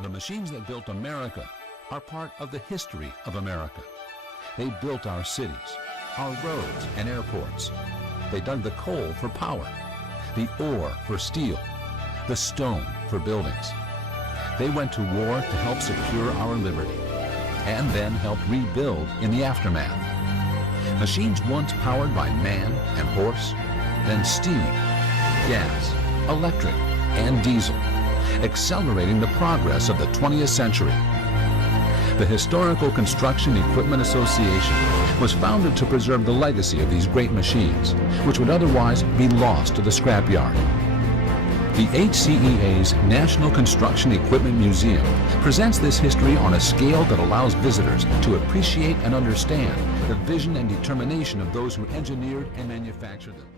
The machines that built America are part of the history of America. They built our cities, our roads and airports. They dug the coal for power, the ore for steel, the stone for buildings. They went to war to help secure our liberty, and then helped rebuild in the aftermath. Machines once powered by man and horse, then steam, gas, electric, and diesel, accelerating the progress of the 20th century. The Historical Construction Equipment Association was founded to preserve the legacy of these great machines, which would otherwise be lost to the scrapyard. The HCEA's National Construction Equipment Museum presents this history on a scale that allows visitors to appreciate and understand the vision and determination of those who engineered and manufactured them.